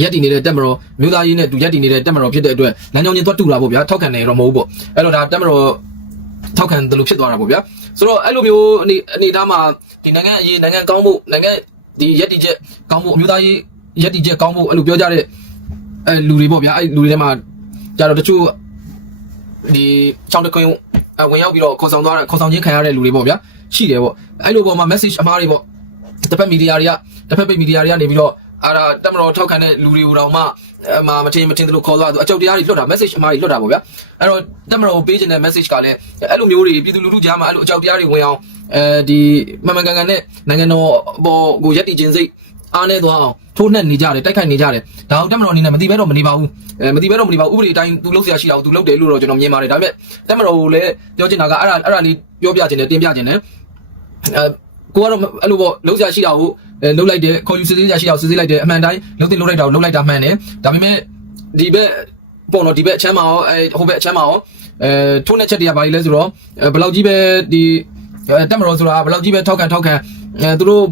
ရက်တည်နေတဲ့တက်မတော်မြို့သားရေးနဲ့တူရက်တည်နေတဲ့တက်မတော်ဖြစ်တဲ့အတွက်လမ်းကြောင်းချင်းသွားတူတာပေါ့ဗျာထောက်ခံတယ်တော့မဟုတ်ဘူးပေါ့အဲ့တော့ဒါတက်မတော်ထောက်ခံတယ်လို့ဖြစ်သွားတာပေါ့ဗျာဆိုတော့အဲ့လိုမျိုးအနေအနေသားမှာဒီနိုင်ငံအရေးနိုင်ငံကောင်းဖို့နိုင်ငံဒီရက်တည်ချက်ကောင်းဖို့အမျိုးသားရေးရက်တည်ချက်ကောင်းဖို့အဲ့လိုပြောကြတဲ့အဲလူတွေပေါ့ဗျာအဲ့လူတွေထဲမှာကြတော့တချို့ဒီချောင်းတခွင်အဝင်ရောက်ပြီးတော့ခေါ်ဆောင်သွားခေါ်ဆောင်ချင်းခံရတဲ့လူတွေပေါ့ဗျာရှိတယ်ပေါ့အဲ့လိုပေါ်မှာ message အမှားတွေပေါ့တစ်ဖက်မီဒီယာတွေကတစ်ဖက်ပိတ်မီဒီယာတွေကနေပြီးတော့ အာဒါတက်မတော်ထောက်ခံတဲ့လူတွေကိုတောင်မှအမှမထင်မထင်သလိုခေါ်သွားသူအကြောက်တရားတွေလွတ်တာ message အမှားတွေလွတ်တာပေါ့ဗျာအဲ့တော့တက်မတော်ကိုပေးခြင်းတဲ့ message ကလည်းအဲ့လိုမျိုးတွေပြည်သူလူထုကြားမှာအဲ့လိုအကြောက်တရားတွေဝင်အောင်အဲဒီမမှန်ကန်ကန်နဲ့နိုင်ငံတော်ပေါ်ကိုရက်တည်ခြင်းစိတ်အားနေသွားအောင်ထိုးနှက်နေကြတယ်တိုက်ခိုက်နေကြတယ်ဒါအောင်တက်မတော်အနေနဲ့မတိဘဲတော့မနေပါဘူးအဲမတိဘဲတော့မနေပါဘူးဥပဒေအတိုင်းသူလုပ်เสียရှိတာကိုသူလုပ်တယ်လို့တော့ကျွန်တော်မြင်ပါတယ်ဒါပေမဲ့တက်မတော်ကိုလည်းပြောချင်တာကအဲ့ဒါအဲ့ဒါလေးပြောပြခြင်းနဲ့တင်ပြခြင်းနဲ့ အဲ ကိုကတော့အဲ့လိုပေါ့လုံးစရာရှိတာကိုအဲလုံးလိုက်တယ်ခေါ်ယူစစ်ဆေးစရာရှိတာကိုစစ်ဆေးလိုက်တယ်အမှန်တိုင်းလုံးတင်လုံးလိုက်တာကိုလုံးလိုက်တာမှန်တယ်ဒါပေမဲ့ဒီဘက်ပေါ့နော်ဒီဘက်အချမ်းမှာရောအဲဟိုဘက်အချမ်းမှာရောအဲထုံးတဲ့ချက်တွေကဘာကြီးလဲဆိုတော့အဲဘယ်လောက်ကြီးပဲဒီအဲတက်မတော်ဆိုတာဘယ်လောက်ကြီးပဲထောက်ခံထောက်ခံ အဲသူတို့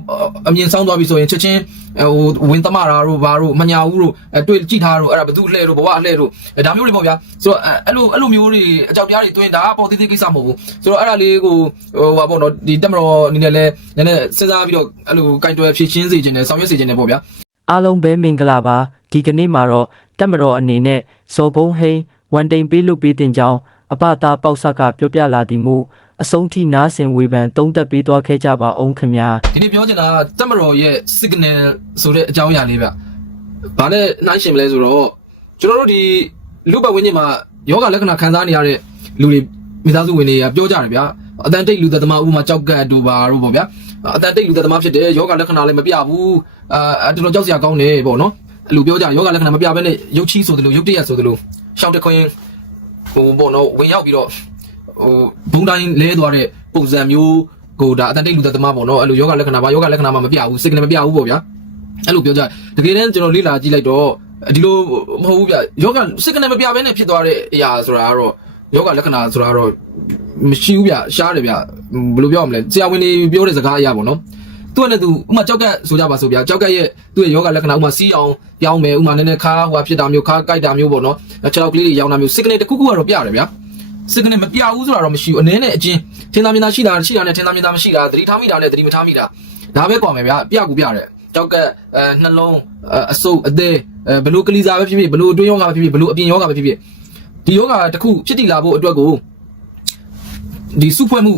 အမြင်ဆောင်သွားပြီဆိုရင်ချက်ချင်းဟိုဝင်သမတာတို့ဘာတို့မညာဘူးတို့အဲတွေ့ကြည့်ထားတို့အဲ့ဒါဘသူအလှဲ့တို့ဘဝအလှဲ့တို့အဲဒါမျိုးတွေပေါ့ဗျာဆိုတော့အဲ့လိုအဲ့လိုမျိုးတွေအကြောက်တရားတွေတွင်းဒါကပေါ်သေးသေးကိစ္စမဟုတ်ဘူးဆိုတော့အဲ့ဒါလေးကိုဟိုဟာပေါ့နော်ဒီတက်မတော်အနေနဲ့လဲနည်းနည်းစဉ်းစားပြီးတော့အဲ့လိုကင်တွယ်ဖြည့်ချင်းစေခြင်းနဲ့ဆောင်ရွက်စေခြင်းနဲ့ပေါ့ဗျာအားလုံးပဲမင်္ဂလာပါဒီကနေ့မှာတော့တက်မတော်အနေနဲ့ဇော်ဘုံဟိန်းဝန်တိန်ပေးလုပ်ပေးတင်ကြောင်းအပတာပေါက်ဆက်ကပြောပြလာသည်မူ အဆုံးထိနားဆင်ဝေဖန်သုံးသက်ပေးသွားခဲ့ကြပါအောင်ခင်ဗျာဒီနေ့ပြောချင်တာကတက်မတော်ရဲ့ signal ဆိုတဲ့အကြောင်းအရာလေးဗျ။ဘာနဲ့နှိုင်းရှင်မလဲဆိုတော့ကျွန်တော်တို့ဒီလူပတ်ဝန်းကျင်မှာယောဂလက္ခဏာခံစားနေရတဲ့လူတွေမိသားစုဝင်တွေကပြောကြတယ်ဗျာ။အတန်တိတ်လူသက်သမားဥပမာကြောက်ကတ်တို့ပါတို့ပေါ့ဗျာ။အတန်တိတ်လူသက်သမားဖြစ်တယ်ယောဂလက္ခဏာလည်းမပြဘူး။အာတော်တော်ကြောက်စရာကောင်းတယ်ပေါ့နော်။အဲ့လိုပြောကြတယ်ယောဂလက္ခဏာမပြဘဲနဲ့ရုပ်ချီးဆိုတယ်လို့ရုပ်တရက်ဆိုတယ်လို့ရှောင်းတခွင်းဟိုပေါ့နော်ဝင်ရောက်ပြီးတော့ ဟိုဘုံတိုင်းလဲသွားတဲ့ပုံစံမျိုးကိုဒါအတန်တိတ်လူသက်သမားပေါ့နော်အဲ့လိုယောဂလက္ခဏာပါယောဂလက္ခဏာမှမပြဘူးစိတ်ကနေမပြဘူးပေါ့ဗျာအဲ့လိုပြောကြတကယ်တမ်းကျွန်တော်လေ့လာကြည့်လိုက်တော့ဒီလိုမဟုတ်ဘူးဗျယောဂစိတ်ကနေမပြဘဲနဲ့ဖြစ်သွားတဲ့အရာဆိုတာကတော့ယောဂလက္ခဏာဆိုတာကတော့မရှိဘူးဗျရှားတယ်ဗျဘယ်လိုပြောရမလဲဆရာဝန်တွေပြောတဲ့စကားအရာပေါ့နော်သူကလည်းသူဥမာကြောက်ကက်ဆိုကြပါဆိုဗျာကြောက်ကက်ရဲ့သူ့ရဲ့ယောဂလက္ခဏာဥမာစီးအောင်ပြောင်းမယ်ဥမာနည်းနည်းခါဟိုဖြစ်တာမျိုးခါကြိုက်တာမျိုးပေါ့နော်ခြေထောက်ကလေးတွေရောင်းတာမျိုးစိတ်ကနေတစ်ခုခုကတော့ပြရတယ်ဗျာ စစ်ကနေမပြဘူးဆိုတာတော့မရှိဘူးအနေနဲ့အချင်းထင်သာမြင်သာရှိတာရှိတာနဲ့ထင်သာမြင်သာမရှိတာသတိထားမိတာနဲ့သတိမထားမိတာဒါပဲကွာမယ်ဗျာပြကူပြတယ်ကြောက်ကအဲနှလုံးအဆုပ်အသေးအဲဘလို့ကလေးစားပဲဖြစ်ဖြစ်ဘလို့အတွင်းယောဂပဲဖြစ်ဖြစ်ဘလို့အပြင်ယောဂပဲဖြစ်ဖြစ်ဒီယောဂတစ်ခုဖြစ်တည်လာဖို့အတွက်ကိုဒီစုဖွဲ့မှု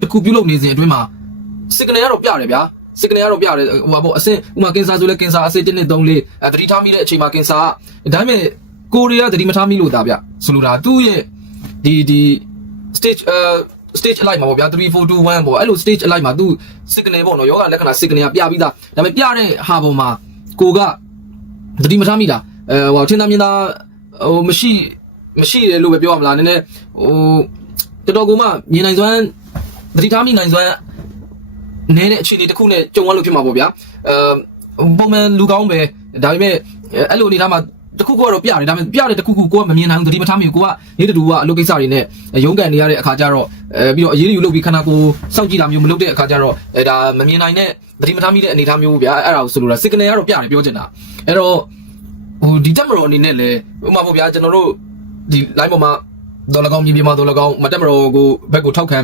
တစ်ခုပြုလုပ်နေစဉ်အတွင်းမှာစစ်ကနေကတော့ပြတယ်ဗျာစစ်ကနေကတော့ပြတယ်ဟိုပါပေါ့အဆင့်ဥမာကင်ဆာဆိုလဲကင်ဆာအဆင့်1 2 3 4အဲသတိထားမိတဲ့အချိန်မှာကင်ဆာကဒါပေမဲ့ကိုရီးယားသတိမထားမိလို့ဒါဗျဆိုလိုတာသူ့ရဲ့ ဒီဒီ stage အဲ stage အလိုက်မှာပေါ့ဗျာ3 4 2 1ပေါ့အဲ့လို stage အလိုက်မှာသူ signal ပေါ့နော်ယောဂလက္ခဏာ signal ကပြပြီးသားဒါပေမဲ့ပြတဲ့ဟာပေါ်မှာကိုကသတိမထားမိတာအဲဟိုထင်သာမြင်သာဟိုမရှိမရှိတယ်လို့ပဲပြောရမလားနည်းနည်းဟိုတော်တော်ကိုမှမြင်နိုင်စွမ်းသတိထားမိနိုင်စွမ်းနည်းတဲ့အခြေအနေတစ်ခုနဲ့ကြုံရလို့ဖြစ်မှာပေါ့ဗျာအဲပုံမှန်လူကောင်းပဲဒါပေမဲ့အဲ့လိုအနေထားမှာ တခုခုကတော့ပြတယ်ဒါပေမဲ့ပြတယ်တခုခုကိုကမမြင်နိုင်ဘူးသတိမထားမိဘူးကိုကနေတူကအလုပ်ကိစ္စတွေနဲ့ရုန်းကန်နေရတဲ့အခါကျတော့အဲပြီးတော့အရေးယူလုပ်ပြီးခန္ဓာကိုယ်စောင့်ကြည့်တာမျိုးမလုပ်တဲ့အခါကျတော့အဲဒါမမြင်နိုင်တဲ့သတိမထားမိတဲ့အနေအထားမျိုးဗျာအဲ့ဒါကိုဆိုလိုတာ signal ကတော့ပြတယ်ပြောချင်တာအဲ့တော့ဟိုဒီတက်မတော်အနေနဲ့လည်းဥပမာပေါ့ဗျာကျွန်တော်တို့ဒီ line ပေါ်မှာဒေါ်လာကောင်းမြေပြင်မှာဒေါ်လာကောင်းမတက်မတော်ကိုဘက်ကိုထောက်ခံ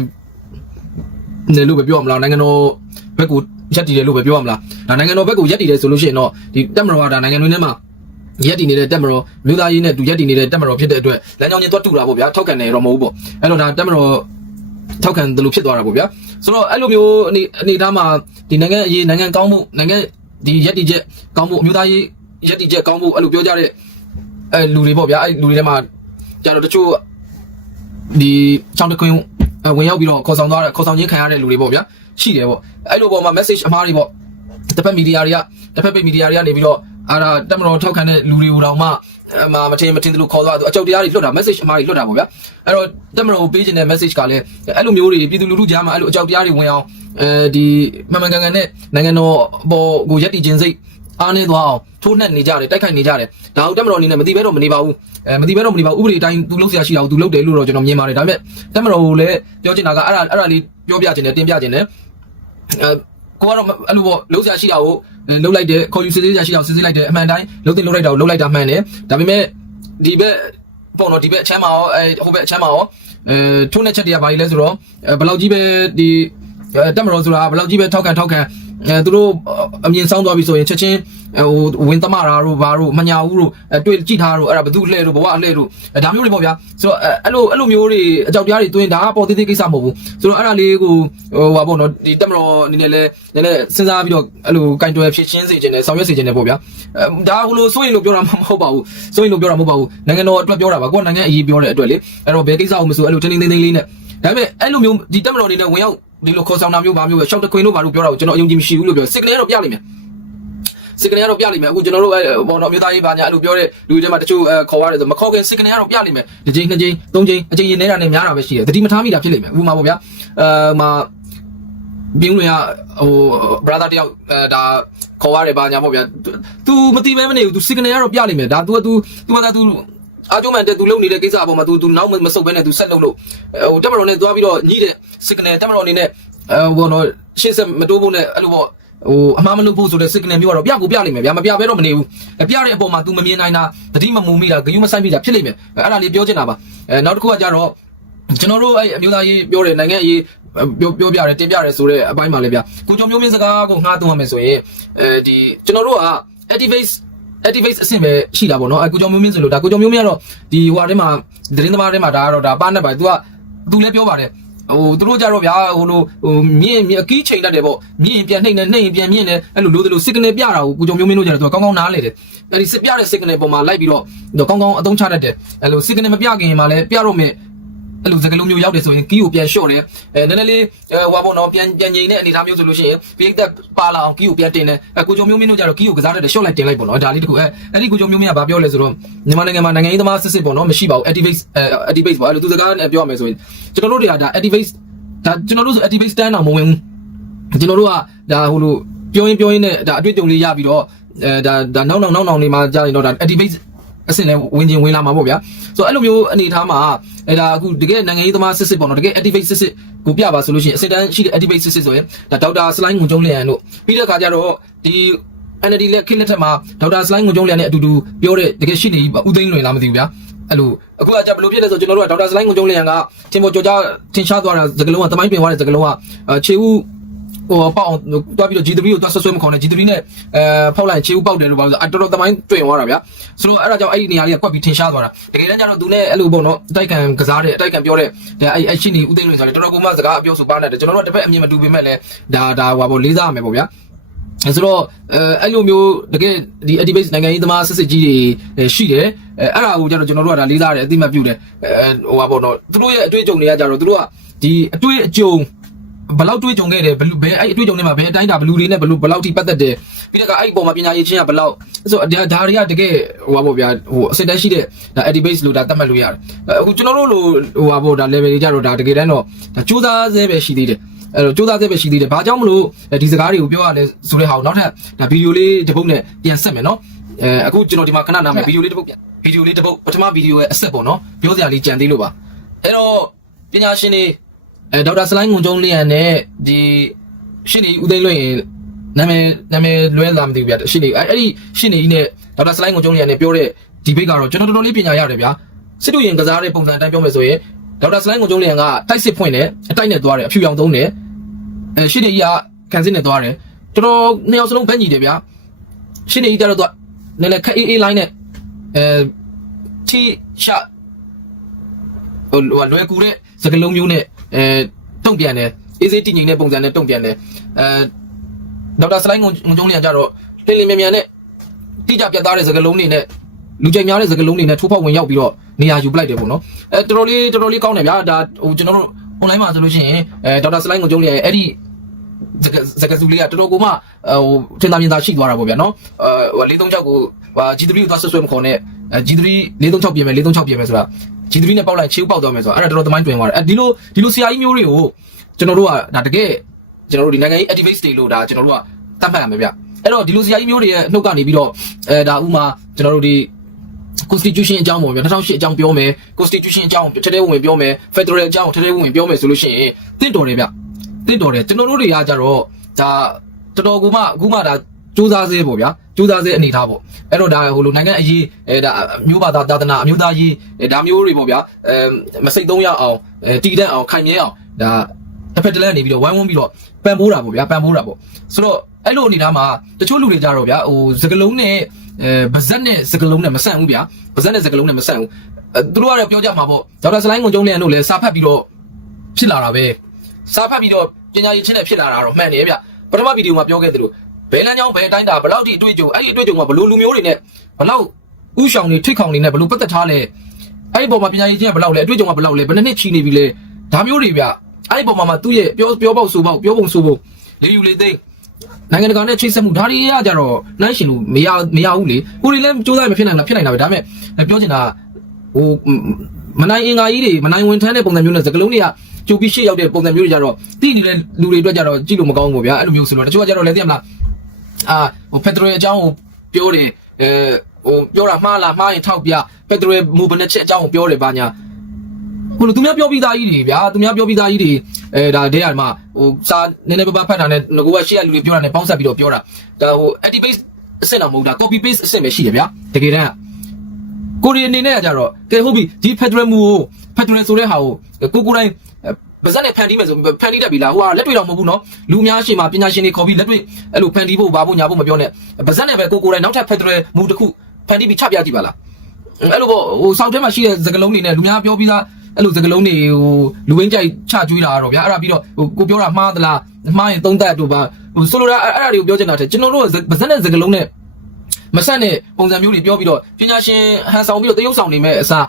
နေလို့ပဲပြောရမလားနိုင်ငံတော်ဘက်ကိုရက်တည်တယ်လို့ပဲပြောရမလားဒါနိုင်ငံတော်ဘက်ကိုရက်တည်တယ်ဆိုလို့ရှိရင်တော့ဒီတက်မတော်ကဒါနိုင်ငံတွင်းထဲမှာ ရက်တည်နေတဲ့တက်မတော်မြို့သားရေးနဲ့တူရက်တည်နေတဲ့တက်မတော်ဖြစ်တဲ့အတွက်လမ်းကြောင်းချင်းသွားတူတာပေါ့ဗျာထောက်ခံတယ်တော့မဟုတ်ဘူးပေါ့အဲ့တော့ဒါတက်မတော်ထောက်ခံတယ်လို့ဖြစ်သွားတာပေါ့ဗျာဆိုတော့အဲ့လိုမျိုးအနေအနေထားမှာဒီနိုင်ငံအရေးနိုင်ငံကောင်းမှုနိုင်ငံဒီရက်တည်ချက်ကောင်းမှုအမျိုးသားရေးရက်တည်ချက်ကောင်းမှုအဲ့လိုပြောကြတဲ့အဲလူတွေပေါ့ဗျာအဲ့လူတွေထဲမှာကြတော့တချို့ဒီချောင်းတခွင်းဝင်ရောက်ပြီးတော့ခေါ်ဆောင်သွားခေါ်ဆောင်ချင်းခံရတဲ့လူတွေပေါ့ဗျာရှိတယ်ပေါ့အဲ့လိုပေါ်မှာ message အမှားတွေပေါ့တစ်ဖက်မီဒီယာတွေကတစ်ဖက်ပိတ်မီဒီယာတွေကနေပြီးတော့ အဲ့ဒါတက်မတော်ထောက်ခံတဲ့လူတွေဟိုတောင်မှအမမထင်မထင်သလိုခေါ်သွားသူအကြောက်တရားတွေလွတ်တာ message အမှားတွေလွတ်တာပေါ့ဗျာအဲ့တော့တက်မတော်ကိုပေးခြင်းတဲ့ message ကလည်းအဲ့လိုမျိုးတွေပြည်သူလူထုကြားမှာအဲ့လိုအကြောက်တရားတွေဝင်အောင်အဲဒီမှန်မှန်ကန်ကန်နဲ့နိုင်ငံတော်အပေါ်ကိုယက်တီခြင်းစိတ်အားနေသွားအောင်ထိုးနှက်နေကြတယ်တိုက်ခိုက်နေကြတယ်ဒါဟုတ်တက်မတော်အနေနဲ့မတိဘဲတော့မနေပါဘူးအဲမတိဘဲတော့မနေပါဘူးဥပဒေအတိုင်းသူလုပ်ဆရာရှိတာကိုသူလုပ်တယ်လို့တော့ကျွန်တော်မြင်ပါတယ်ဒါပေမဲ့တက်မတော်ကိုလည်းပြောချင်တာကအဲ့ဒါအဲ့ဒါလေးပြောပြချင်တယ်တင်ပြချင်တယ်အဲ ကိုကတော့အဲ့လိုပေါ့လုံးစရာရှိတာကိုလုံးလိုက်တယ်ခေါ်ယူစစ်ဆေးစရာရှိတာကိုစစ်ဆေးလိုက်တယ်အမှန်တိုင်းလုံးတင်လုံးလိုက်တာကိုလုံးလိုက်တာမှန်တယ်ဒါပေမဲ့ဒီဘက်ပေါ့နော်ဒီဘက်အချမ်းမှာရောအဲဟိုဘက်အချမ်းမှာရောအဲထုံးတဲ့ချက်တွေကဘာကြီးလဲဆိုတော့ဘယ်လောက်ကြီးပဲဒီတက်မတော်ဆိုတာဘယ်လောက်ကြီးပဲထောက်ခံထောက်ခံ အဲသူတို့အမြင်ဆောင်သွားပြီဆိုရင်ချက်ချင်းဟိုဝင်သမတာတို့ဘာတို့မညာဘူးတို့တွေ့ကြည့်ထားတို့အဲ့ဒါဘသူလှဲ့တို့ဘဝလှဲ့တို့ဒါမျိုးတွေပေါ့ဗျာဆိုတော့အဲ့လိုအဲ့လိုမျိုးတွေအကြောက်တရားတွေတွင်ဒါကပေါ်သေးသေးကိစ္စမဟုတ်ဘူးဆိုတော့အဲ့ဒါလေးကိုဟိုဟာပေါ့နော်ဒီတက်မတော်အနေနဲ့လဲနည်းနည်းစဉ်းစားပြီးတော့အဲ့လိုကင်တွယ်ဖြစ်ချင်းစေခြင်းနဲ့ဆောင်ရွက်စေခြင်းနဲ့ပေါ့ဗျာဒါဟိုလိုစိုးရင်လို့ပြောတာမဟုတ်ပါဘူးစိုးရင်လို့ပြောတာမဟုတ်ပါဘူးနိုင်ငံတော်အတွက်ပြောတာပါကိုကနိုင်ငံအရေးပြောတဲ့အတွက်လေအဲ့တော့ဘယ်ကိစ္စအောင်မဆိုအဲ့လိုတင်းတင်းတင်းတင်းလေးနဲ့ဒါပေမဲ့အဲ့လိုမျိုးဒီတက်မတော်အနေနဲ့ဝင်ရောက် ဒီလိုခေါ်ဆောင်တာမျိုးဘာမျိုးပဲရှောက်တခွင်တို့ဘာလို့ပြောတာကိုကျွန်တော်အယုံကြည်မရှိဘူးလို့ပြောစစ်ကလေးတော့ပြလိမ့်မယ်စစ်ကနေကတော့ပြလိမ့်မယ်အခုကျွန်တော်တို့အဲဘောနော်မြို့သားရေးဘာညာအဲ့လိုပြောတဲ့လူတွေထဲမှာတချို့ခေါ်ရတယ်ဆိုမခေါ်ခင်စစ်ကနေကတော့ပြလိမ့်မယ်တစ်ချိန်နှစ်ချိန်သုံးချိန်အချိန်ရင်နေတာနဲ့များတာပဲရှိတယ်တတိမထားမိတာဖြစ်လိမ့်မယ်ဥပမာပေါ့ဗျာအဲမှာဘင်းတွေကဟို brother တယောက်အဲဒါခေါ်ရတယ်ဘာညာပေါ့ဗျာ तू မတိပဲမနေဘူး तू စစ်ကနေကတော့ပြလိမ့်မယ်ဒါ तू က तू तू က तू အားကျုံးမှန်တဲ့ तू လုံနေတဲ့ကိစ္စအပေါ်မှာ तू तू နောက်မဆုတ်ဘဲနဲ့ तू ဆက်လုပ်လို့ဟိုတက်မတော်နဲ့သွားပြီးတော့ညှိတဲ့စစ်ကနေတက်မတော်အနေနဲ့အဲဘောနော်ရှေ့ဆက်မတိုးဖို့နဲ့အဲ့လိုပေါ့ဟိုအမှားမလုပ်ဖို့ဆိုတဲ့ signal မျိုးကတော့ပြကိုပြလိမ့်မယ်ဗျာမပြဘဲတော့မနေဘူးပြတဲ့အပေါ်မှာ तू မမြင်နိုင်တာတတိမမူမိတာဂယုမဆိုင်မိတာဖြစ်လိမ့်မယ်အဲ့ဒါလေးပြောချင်တာပါအဲနောက်တစ်ခုကကြတော့ကျွန်တော်တို့အဲ့အမျိုးသားရေးပြောတယ်နိုင်ငံရေးပြောပြောပြတယ်တင်ပြတယ်ဆိုတဲ့အပိုင်းမှာလေဗျာကိုကျော်မျိုးမင်းစကားကိုငှားသွင်းရမယ်ဆိုရင်အဲဒီကျွန်တော်တို့က activate activate အဆင့်ပဲရှိတာပေါ့နော်အကူကျော်မျိုးမင်းဆိုလို့ဒါကိုကျော်မျိုးမင်းကတော့ဒီဟိုဟာထဲမှာသတင်းသမားထဲမှာဒါကတော့ဒါပါနဲ့ပါ तू က तू လည်းပြောပါတယ်ဟိုသူတို့ကြတော့ဗျာဟိုလိုဟိုမြင့်မြင့်အကီးချိန်တတ်တယ်ပေါ့မြင့်ရင်ပြန်နှိမ့်နေနှိမ့်ရင်ပြန်မြင့်နေအဲ့လိုလိုလို signal ပြတာကိုကိုကျော်မျိုးမင်းတို့ကြတော့သူကကောင်းကောင်းနားလေတယ်အဲ့ဒီစစ်ပြတဲ့ signal ပေါ်မှာလိုက်ပြီးတော့သူကောင်းကောင်းအသုံးချတတ်တယ်အဲ့လို signal မပြခင်မှာလည်းပြတော့မယ် အဲ့လိုစကလုံးမျိုးရောက်တယ်ဆိုရင်ကီးကိုပြန်လျှော့တယ်အဲနည်းနည်းလေးဟိုဘောနော်ပြန်ပြန်ငိန်တဲ့အနေအထားမျိုးဆိုလို့ရှိရင်ပြိတ်သက်ပါလာအောင်ကီးကိုပြန်တင်တယ်အဲကိုကျော်မျိုးမင်းတို့ကြတော့ကီးကိုကစားတတ်တယ်လျှော့လိုက်တင်လိုက်ပေါ့နော်ဒါလေးတခုအဲအဲ့ဒီကိုကျော်မျိုးမင်းကဘာပြောလဲဆိုတော့မြန်မာနိုင်ငံမှာနိုင်ငံရေးသမားစစ်စစ်ပေါ့နော်မရှိပါဘူး activate activate ပေါ့အဲ့လိုသူစကားနဲ့ပြောရမယ်ဆိုရင်ကျွန်တော်တို့တွေကဒါ activate ဒါကျွန်တော်တို့ဆို activate stand အောင်မဝင်ဘူးကျွန်တော်တို့ကဒါဟိုလိုပြောရင်ပြောရင်နဲ့ဒါအတွေ့အကြုံလေးရပြီးတော့အဲဒါဒါနောက်နောက်နောက်နောက်နေမှာကြာရင်တော့ဒါ activate အဆင့်နဲ့ဝင်ချင်းဝင်လာမှာပေါ့ဗျာဆိုတော့အဲ့လိုမျိုးအနေထားမှာအဲဒါအခုတကယ်နိုင်ငံရေးသမားစစ်စစ်ပေါ့နော်တကယ် activate စစ်စစ်ကိုပြပါဆိုလို့ရှိရင်အစတန်းရှိတဲ့ activate စစ်စစ်ဆိုရင်ဒါဒေါက်တာစလိုင်းငုံကျုံးလျန်တို့ပြီးတဲ့အခါကျတော့ဒီ NLD လက်ခင်းလက်ထက်မှာဒေါက်တာစလိုင်းငုံကျုံးလျန်နဲ့အတူတူပြောတဲ့တကယ်ရှိနေဦးသိန်းလွင်လားမသိဘူးဗျာအဲ့လိုအခုကကြဘယ်လိုဖြစ်လဲဆိုကျွန်တော်တို့ကဒေါက်တာစလိုင်းငုံကျုံးလျန်ကတင်ပေါ်ကြော်ကြထင်ရှားသွားတာစကလုံးကတမိုင်းပင်သွားတဲ့စကလုံးကခြေဦး ဟိုပေါက်အောင်တွားပြီးတော့ G3 ကိုတွားဆွဆွဲမခေါ်နဲ့ G3 နဲ့အဲဖောက်လိုက်ခြေဦးပေါက်တယ်လို့ပြောဆိုအတော်တော်တမိုင်းတွင်သွားတာဗျာဆိုတော့အဲ့ဒါကြောင့်အဲ့ဒီနေရာလေးကကွက်ပြီးထင်ရှားသွားတာတကယ်တမ်းကျတော့သူနဲ့အဲ့လိုပေါ့နော်အတိုက်ခံကစားတဲ့အတိုက်ခံပြောတဲ့ဒါအဲ့အဲ့ရှိနေဦးသိန်းလွင်ဆိုတယ်တော်တော်ကိုမှစကားအပြောဆိုပါနေတယ်ကျွန်တော်တို့ကတစ်ဖက်အမြင်မတူပေမဲ့လည်းဒါဒါဟိုပေါ့လေးစားရမယ်ပေါ့ဗျာအဲဆိုတော့အဲအဲ့လိုမျိုးတကယ်ဒီ activist နိုင်ငံရေးသမားစစ်စစ်ကြီးတွေရှိတယ်အဲအဲ့ဒါကိုကျတော့ကျွန်တော်တို့ကဒါလေးစားတယ်အသိမှတ်ပြုတယ်အဲဟိုပါပေါ့နော်သူတို့ရဲ့အတွေ့အကြုံတွေကကြတော့သူတို့ကဒီအတွေ့အကြုံ ဘယ်လောက်တွေးကြုံခဲ့တယ်ဘယ်လိုဘယ်အဲ့အတွေ့အကြုံတွေမှာဘယ်အတိုင်းတာဘယ်လူတွေနဲ့ဘယ်လိုဘယ်လောက်ထိပတ်သက်တယ်ပြီးတော့ကအဲ့ဒီပုံမှာပညာရေးချင်းကဘယ်လောက်ဆိုတော့ဒါဒါတွေကတကယ်ဟိုပါပေါ့ဗျာဟိုအစစ်တမ်းရှိတဲ့ဒါ activist လို့ဒါသတ်မှတ်လို့ရတယ်အခုကျွန်တော်တို့လိုဟိုပါပေါ့ဒါ level တွေကြတော့ဒါတကယ်တမ်းတော့ဒါစူးစမ်းဆဲပဲရှိသေးတယ်အဲ့တော့စူးစမ်းဆဲပဲရှိသေးတယ်ဘာကြောင့်မလို့ဒီစကားတွေကိုပြောရလဲဆိုတဲ့ဟာကိုနောက်ထပ်ဒါဗီဒီယိုလေးတစ်ပုတ်နဲ့ပြန်ဆက်မယ်နော်အဲအခုကျွန်တော်ဒီမှာခဏနာမယ်ဗီဒီယိုလေးတစ်ပုတ်ပြန်ဗီဒီယိုလေးတစ်ပုတ်ပထမဗီဒီယိုရဲ့အဆက်ပေါ့နော်ပြောစရာလေးကြံသေးလို့ပါအဲ့တော့ပညာရှင်တွေ အဲဒေါက်တာစလိုင်းငုံကျုံလျန်နဲ့ဒီရှင်းနေဦးသိန်းလွင်နာမည်နာမည်လွဲလာမသိဘူးဗျာရှင်းနေအဲ့အဲ့ဒီရှင်းနေကြီးနဲ့ဒေါက်တာစလိုင်းငုံကျုံလျန်နဲ့ပြောတဲ့ဒီဘိတ်ကတော့ကျွန်တော်တော်တော်လေးပညာရတယ်ဗျာစစ်တို့ရင်ကစားတဲ့ပုံစံအတိုင်းပြောမယ်ဆိုရင်ဒေါက်တာစလိုင်းငုံကျုံလျန်ကတိုက်စစ်ဖွင့်တယ်အတိုက်နဲ့သွားတယ်အဖြူရောင်သုံးတယ်အဲရှင်းနေကြီးကကန်စစ်နဲ့သွားတယ်တော်တော်နှစ်ယောက်စလုံးဖက်ညီတယ်ဗျာရှင်းနေကြီးကြတော့သူကနည်းနည်းခက်အေးအေး line နဲ့အဲချီရှာဟိုလွယ်ကူတဲ့စကလုံးမျိုးနဲ့ အဲတုံ့ပြန်တယ်အေးစေးတည်ငြိမ်တဲ့ပုံစံနဲ့တုံ့ပြန်တယ်အဲဒေါက်တာစလိုင်းငုံကျုံလျန်ကြတော့လင်းလင်းမြန်မြန်နဲ့တိကျပြတ်သားတဲ့စကလုံးတွေနဲ့လူကြိုက်များတဲ့စကလုံးတွေနဲ့ထိုးဖောက်ဝင်ရောက်ပြီးတော့နေရာယူပလိုက်တယ်ပေါ့နော်အဲတော်တော်လေးတော်တော်လေးကောင်းတယ်ဗျာဒါဟိုကျွန်တော်တို့ online မှာဆိုလို့ရှိရင်အဲဒေါက်တာစလိုင်းငုံကျုံလျန်ရဲ့အဲ့ဒီစကစကစုလေးကတော်တော်ကိုမှဟိုထင်သာမြင်သာရှိသွားတာပေါ့ဗျာနော်အဲ436ကိုဟာ G3 ကိုသွားဆွဆွဲမခေါ်နဲ့ G3 436ပြင်မယ်436ပြင်မယ်ဆိုတာ G3 နဲ့ပေါက်လိုက်ချေးပေါက်သွားမယ်ဆိုတာအဲ့ဒါတော်တော်သမိုင်းတွင်သွားတယ်အဲဒီလိုဒီလိုဆရာကြီးမျိုးတွေကိုကျွန်တော်တို့ကဒါတကယ်ကျွန်တော်တို့ဒီနိုင်ငံရေး activist တွေလို့ဒါကျွန်တော်တို့ကတတ်မှတ်ရမယ်ဗျအဲ့တော့ဒီလိုဆရာကြီးမျိုးတွေရဲ့နှုတ်ကနေပြီးတော့အဲဒါဥမာကျွန်တော်တို့ဒီ constitution အကြောင်းပေါ့ဗျာ2008အကြောင်းပြောမယ် constitution အကြောင်းထဲထဲဝင်ပြောမယ် federal အကြောင်းထဲထဲဝင်ပြောမယ်ဆိုလို့ရှိရင်တင့်တော်တယ်ဗျတင့်တော်တယ်ကျွန်တော်တို့တွေကကြတော့ဒါတော်တော်ကိုမှအခုမှဒါစူးစမ်းစေပေါ့ဗျာ စူးစမ်းစေအနေထားပေါ့အဲ့တော့ဒါဟိုလိုနိုင်ငံအရေးအဲဒါအမျိုးဘာသာသာသနာအမျိုးသားရေးအဲဒါမျိုးတွေပေါ့ဗျာအဲမစိတ်သုံးရအောင်အဲတည်တတ်အောင်ခိုင်မြဲအောင်ဒါတစ်ဖက်တစ်လက်နေပြီးတော့ဝိုင်းဝန်းပြီးတော့ပံ့ပိုးတာပေါ့ဗျာပံ့ပိုးတာပေါ့ဆိုတော့အဲ့လိုအနေထားမှာတချို့လူတွေကြတော့ဗျာဟိုစကလုံးနဲ့အဲဗဇက်နဲ့စကလုံးနဲ့မဆန့်ဘူးဗျာဗဇက်နဲ့စကလုံးနဲ့မဆန့်ဘူးအဲသူတို့ကတော့ပြောကြမှာပေါ့ဒေါက်တာစလိုင်းကုန်ကျုံးလျံတို့လည်းစာဖတ်ပြီးတော့ဖြစ်လာတာပဲစာဖတ်ပြီးတော့ပညာရေးချင်းနဲ့ဖြစ်လာတာတော့မှန်တယ်ဗျပထမဗီဒီယိုမှာပြောခဲ့သလို ဘယ်လမ်းကြောင်းဘယ်အတိုင်းတာဘယ်လောက်ထိအတွေ့အကြုံအဲ့ဒီအတွေ့အကြုံကဘယ်လိုလူမျိုးတွေနဲ့ဘယ်လောက်ဥဆောင်တွေထိတ်ခေါင်တွေနဲ့ဘယ်လိုပတ်သက်ထားလဲအဲ့ဒီပုံမှာပညာရေးချင်းကဘယ်လောက်လဲအတွေ့အကြုံကဘယ်လောက်လဲဘယ်နှစ်နှစ်ချီနေပြီလဲဒါမျိုးတွေဗျအဲ့ဒီပုံမှာမှသူ့ရဲ့ပြောပြောပေါက်ဆိုပေါက်ပြောပုံဆိုပုံလေးယူလေးသိမ့်နိုင်ငံတကာနဲ့ချိတ်ဆက်မှုဒါတွေရကြတော့နိုင်ရှင်လို့မရမရဘူးလေကိုတွေလည်းစူးစမ်းမဖြစ်နိုင်လားဖြစ်နိုင်တာပဲဒါပေမဲ့ပြောချင်တာဟိုမနိုင်အင်္ဂါကြီးတွေမနိုင်ဝင်ထမ်းတဲ့ပုံစံမျိုးနဲ့စကလုံးတွေကကြိုပြီးရှေ့ရောက်တဲ့ပုံစံမျိုးတွေကြတော့တိနေတဲ့လူတွေအတွက်ကြတော့ကြည့်လို့မကောင်းဘူးပေါ့ဗျာအဲ့လိုမျိုးဆိုတော့တချို့ကကြတော့လည်းသိရမလား အာဟိုပက်ထရိုအကြောင်းကိုပြောတယ်အဲဟိုပြောတာမှားလားမှားရင်ထောက်ပြပက်ထရိုမူဘယ်နှချက်အကြောင်းကိုပြောတယ်ပါညာဟိုလိုသူများပြောပြီးသားကြီးတွေဗျာသူများပြောပြီးသားကြီးတွေအဲဒါတဲ့ရမှာဟိုစာနည်းနည်းပါးပါးဖတ်တာနဲ့ငကိုကရှေ့ကလူတွေပြောတာနဲ့ပေါင်းဆက်ပြီးတော့ပြောတာဒါဟို anti base အဆင့်တော့မဟုတ်တာ copy paste အဆင့်ပဲရှိတယ်ဗျာတကယ်တမ်းကိုရီအနေနဲ့ကကြတော့ကဲဟုတ်ပြီဒီ federal မူကို federal ဆိုတဲ့ဟာကိုကိုကိုတိုင်း ဗဇက်နဲ့ဖန်တီးမယ်ဆိုဖန်တီးတတ်ပြီလားဟိုကလက်တွေ့တော့မဟုတ်ဘူးနော်လူများရှိမှပညာရှင်တွေခေါ်ပြီးလက်တွေ့အဲ့လိုဖန်တီးဖို့ဘာဖို့ညာဖို့မပြောနဲ့ဗဇက်နဲ့ပဲကိုကိုတိုင်းနောက်ထပ် federal မူတစ်ခုဖန်တီးပြီးချပြကြည့်ပါလားအဲ့လိုပေါ့ဟိုစောက်ထဲမှာရှိတဲ့စကလုံးတွေနဲ့လူများပြောပြီးသားအဲ့လိုစကလုံးတွေဟိုလူဝင်းကြိုက်ချကျွေးတာတော့ဗျာအဲ့ဒါပြီးတော့ဟိုကိုပြောတာမှားသလားမှားရင်သုံးသက်တို့ပါဟိုဆိုလိုတာအဲ့အဲ့ဒါတွေကိုပြောချင်တာတဲ့ကျွန်တော်တို့ကဗဇက်နဲ့စကလုံးနဲ့မဆက်တဲ့ပုံစံမျိုးတွေပြောပြီးတော့ပညာရှင်ဟန်ဆောင်ပြီးတော့တရုပ်ဆောင်နေမဲ့အစား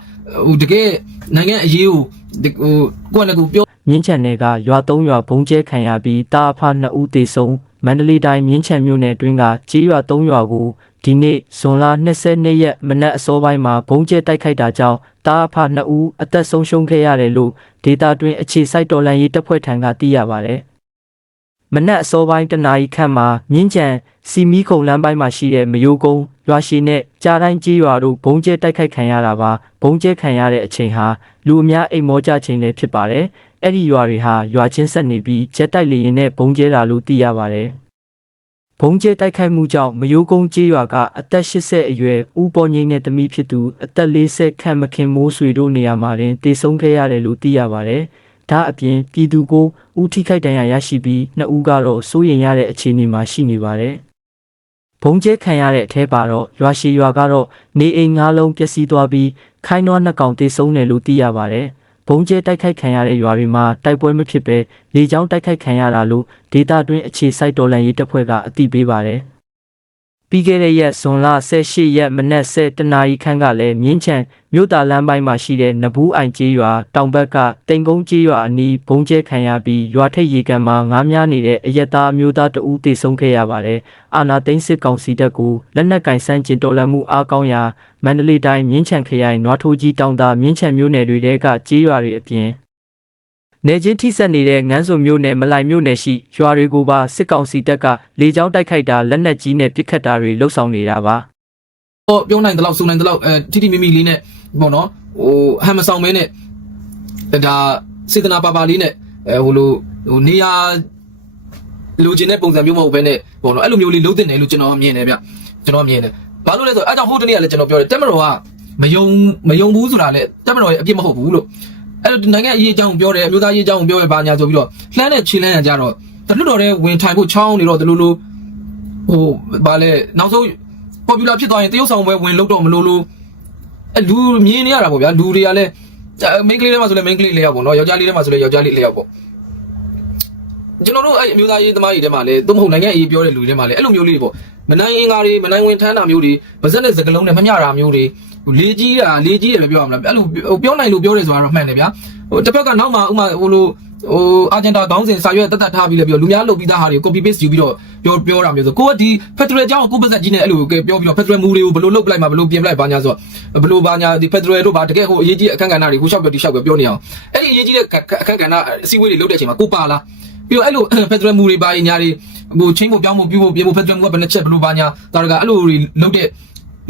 ဟိုတကယ်နိုင်ငံအရေးကိုဒီဟိုကိုယ့်နဲ့ကိုယ်ပြော မြင်းချံနယ်ကရွာ၃ရွာဘုံကျဲခံရပြီးတာအဖ2ဦးသေဆုံးမန္တလေးတိုင်းမြင်းချံမြို့နယ်အတွင်းကကြေးရွာ၃ရွာကိုဒီနေ့ဇွန်လ22ရက်မနက်အစောပိုင်းမှာဘုံကျဲတိုက်ခိုက်တာကြောင့်တာအဖ2ဦးအသက်ဆုံးရှုံးခဲ့ရတယ်လို့ဒေတာတွင်အခြေစိုက်တော်လှန်ရေးတပ်ဖွဲ့ထံကသိရပါတယ်။မနက်အစောပိုင်းတနာရီခန့်မှာမြင်းချံစီမီခုံလမ်းပိုင်းမှာရှိတဲ့မယိုကုန်းရွာရှိနဲ့ကြားတိုင်းကြေးရွာတို့ဘုံကျဲတိုက်ခိုက်ခံရတာပါဘုံကျဲခံရတဲ့အချိန်ဟာလူအများအိမ်မောကြချိန်လည်းဖြစ်ပါတယ်။ အဲ့ဒီရွာတွေဟာရွာချင်းဆက်နေပြီးဂျက်တိုက်လေရင်နဲ့ဘုံကျဲတာလို့သိရပါတယ်။ဘုံကျဲတိုက်ခိုက်မှုကြောင့်မယိုးကုန်းကျေးရွာကအသက်80အရွယ်ဦးပေါ်ငိမ့်တဲ့သမီးဖြစ်သူအသက်40ခန့်မခင်မိုးဆွေတို့နေရာမှာတင်တည်ဆုံးခဲ့ရတယ်လို့သိရပါတယ်။ဒါအပြင်ပြည်သူကိုဦးထိခိုက်ဒဏ်ရာရရှိပြီးနှစ်ဦးကတော့စိုးရိမ်ရတဲ့အခြေအနေမှာရှိနေပါတယ်။ဘုံကျဲခံရတဲ့အထဲပါတော့ရွာရှိရွာကတော့နေအိမ်ငါးလုံးပျက်စီးသွားပြီးခိုင်းနွားနှစ်ကောင်တည်ဆုံးတယ်လို့သိရပါတယ်။ ဘုံကျဲတိုက်ခိုက်ခံရတဲ့ရွာတွေမှာတိုက်ပွဲမဖြစ်ပဲလေကြောင်းတိုက်ခိုက်ခံရတာလို့ဒေတာတွင်းအခြေစိုက်တော်လှန်ရေးတပ်ဖွဲ့ကအသိပေးပါတယ်။ ပြီးခဲ့တဲ့ရက်ဇွန်လ18ရက်မနက်7တနာရီခန့်ကလည်းမြင်းချံမြို့သားလမ်းပိုင်းမှာရှိတဲ့နဘူးအိုင်ကျေးရွာတောင်ဘက်ကတိန်ကုန်းကျေးရွာအနီးဘုံကျဲခံရပြီးရွာထိပ်ရေကန်မှာငားများနေတဲ့အရက်သားအမျိုးသားတဦးတေဆုံးခဲ့ရပါတယ်။အာနာသိန်းစစ်ကောင်စီတပ်ကိုလက်နက်ကင်ဆန်းကျင်တော်လှန်မှုအားကောင်းရာမန္တလေးတိုင်းမြင်းချံခရိုင်နွားထိုးကြီးတောင်သာမြင်းချံမြို့နယ်တွေကကျေးရွာတွေအပြင် နေချင်းထိဆက်နေတဲ့ငန်းစုံမြို့နယ်မလိုက်မြို့နယ်ရှိရွာတွေကိုပါစစ်ကောင်စီတပ်ကလေကြောင်းတိုက်ခိုက်တာလက်နက်ကြီးနဲ့ပစ်ခတ်တာတွေလှုပ်ဆောင်နေတာပါဟောပြောနိုင်တဲ့လောက်စုံနိုင်တဲ့လောက်အဲတိတိမိမိလေးနဲ့ပေါ့နော်ဟိုဟမ်မဆောင်မဲနဲ့ဒါစေတနာပါပါလေးနဲ့အဲဟိုလိုဟိုနေရာလူကျင်တဲ့ပုံစံမျိုးမဟုတ်ဘဲနဲ့ပေါ့နော်အဲ့လိုမျိုးလေးလုံးတင်တယ်လို့ကျွန်တော်မြင်တယ်ဗျကျွန်တော်မြင်တယ်ဘာလို့လဲဆိုတော့အဲကြောင့်ဟိုတနေ့ကလည်းကျွန်တော်ပြောတယ်တက်မတော်ကမယုံမယုံဘူးဆိုတာလေတက်မတော်ရဲ့အပြစ်မဟုတ်ဘူးလို့ အဲ့တော့နိုင်ငံအရေးအကြောင်းပြောတယ်အမျိုးသားအရေးအကြောင်းပြောရပါညာဆိုပြီးတော့လှမ်းတဲ့ခြေလှမ်းရကြတော့တလွတ်တော်တဲ့ဝင်ထိုင်ဖို့ချောင်းနေတော့ဒီလိုလိုဟိုဘာလဲနောက်ဆုံး popular ဖြစ်သွားရင်တရုတ်ဆောင်ပွဲဝင်လို့တော့မလို့လို့အဲလူမြင်နေရတာပေါ့ဗျာလူတွေကလည်းမိန်းကလေးတွေမှာဆိုလည်းမိန်းကလေးလေးယောက်ပေါ့နော်ယောက်ျားလေးတွေမှာဆိုလည်းယောက်ျားလေးလေးယောက်ပေါ့ကျွန်တော်တို့အဲ့အမျိုးသားရေးသမားကြီးတွေမှာလည်းသူမဟုတ်နိုင်ငံအရေးပြောတဲ့လူတွေမှာလည်းအဲ့လိုမျိုးလေးတွေပေါ့မနိုင်အင်္ဂါတွေမနိုင်ဝင်ထမ်းတာမျိုးတွေဗဇက်နဲ့စကလုံးနဲ့မမျှတာမျိုးတွေ လေးကြီးတာလေးကြီးတယ်ပဲပြောရမလားအဲ့လိုပြောနိုင်လို့ပြောတယ်ဆိုတာတော့မှန်တယ်ဗျာဟိုတစ်ဖက်ကနောက်မှဥမာဟိုလိုဟိုအာဂျင်တာခေါင်းစဉ်စာရွက်တက်တက်ထားပြီးလည်းပြောလူများလုပ်ပြီးသားဟာတွေကို copy paste ယူပြီးတော့ပြောပြောတာမျိုးဆိုကိုကဒီ federal အကြောင်းကိုပတ်သက်ကြီးနဲ့အဲ့လိုပြောပြီးတော့ federal မူတွေကိုဘယ်လိုလုပ်ပလိုက်မှာဘယ်လိုပြင်ပလိုက်ဘာညာဆိုတော့ဘယ်လိုဘာညာဒီ federal တို့ဘာတကယ်ဟိုအရေးကြီးအခန်းကဏ္ဍတွေကိုရှောက်ပြောဒီရှောက်ပြောပြောနေအောင်အဲ့ဒီအရေးကြီးတဲ့အခန်းကဏ္ဍအစည်းအဝေးတွေလုပ်တဲ့အချိန်မှာကိုပါလားပြီးတော့အဲ့လို federal မူတွေဘာညာတွေဟိုချင်းဖို့ပြောင်းဖို့ပြုဖို့ပြင်ဖို့ federal မူကဘယ်နှချက်ဘယ်လိုဘာညာဒါတကအဲ့လိုတွေလုပ်တဲ့